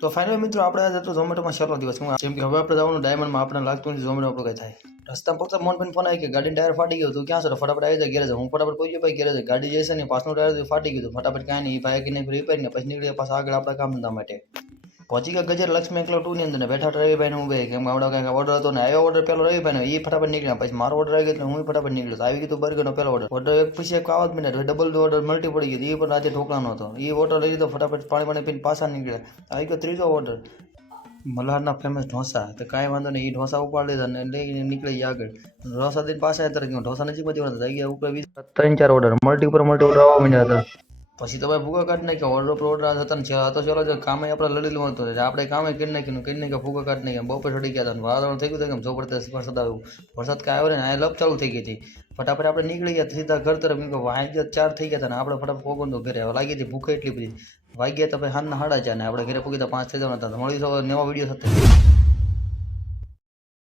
તો ફાઇનલ મિત્રો આપણે આજે તો ઝોમેટોમાં છેલ્લો દિવસ જેમ કે હવે આપણે જવાનું ડાયમંડમાં આપણે લાગતું નથી ઝોમેટો આપણું કઈ થાય રસ્તા ફક્ત મોન ફોન આવી કે ગાડી ટાયર ફાટી ગયું તું ક્યાં સર ફટાફટ આવી જાય ગેરેજ હું ફટાફટ પહોંચ્યો ભાઈ ગેરેજ ગાડી જશે ને પાછનું ટાયર ફાટી ગયું ફટાફટ કાંઈ નહીં ભાઈ કે નહીં રિપેર ને પછી નીકળ્યા પાછા આગળ આપણા કામ ધંધા માટે પહોંચી ગયા ગજર લક્ષ્મી એકલો 2 ની અંદર ને બેઠા રવિભાઈ ને હું બે કેમ આવડો કંઈક ઓર્ડર હતો ને આવ્યો ઓર્ડર પેલો રવિભાઈ ને એ ફટાફટ નીકળ્યા પછી મારો ઓર્ડર આવી ગયો એટલે હું ફટાફટ નીકળ્યો આવી ગયું બર્ગરનો પેલો ઓર્ડર એક પછી એક આવત મિનિટ ડબલ ઓર્ડર મલ્ટી પડી ગયો એ પણ રાતે ઢોકળાનો હતો એ ઓર્ડર લઈ લીધો ફટાફટ પાણી પીને પાછા નીકળ્યા આવી ગયો ત્રીજો ઓર્ડર મલ્હારના ફેમસ ઢોસા તો કાંઈ વાંધો નહીં એ ઢોસા ઉપાડી લીધા ને લઈને નીકળી ગયા આગળ ઢોસા દઈને પાછા અત્યારે ગયો ઢોસા નજીકમાં જવાના થઈ ગયા ઉપર 3-4 ઓર્ડર મલ્ટી ઉપર ઓર્ડર આવવા માંડ્યા હતા પછી તો ભાઈ ભૂકા કાઢી નાખ્યા ઓર્ડર પર ઓર્ડર હતા ને તો ચલો જો કામે આપણે લડી લેવું હતું આપણે કામે કરી નાખ્યા ભૂકા કાઢી નાખ્યા બપોર ચડી ગયા હતા વાદળ થઈ ગયું હતું જબરદસ્ત વરસાદ આવ્યો વરસાદ કાંઈ આવ્યો ને આ લપ ચાલુ થઈ ગઈ હતી ફટાફટ આપણે નીકળી ગયા સીધા ઘર તરફ વાગ્યા 4 થઈ ગયા હતા ને આપણે ફટાફટ પોગો ઘરે લાગી હતી ભૂખ એટલી બધી વાગ્યા તો ભાઈ હાલના 4:30 ને આપણે ઘરે પૂગી 5 થઈ જવાના હતા મળી નવા વિડીયો સાથે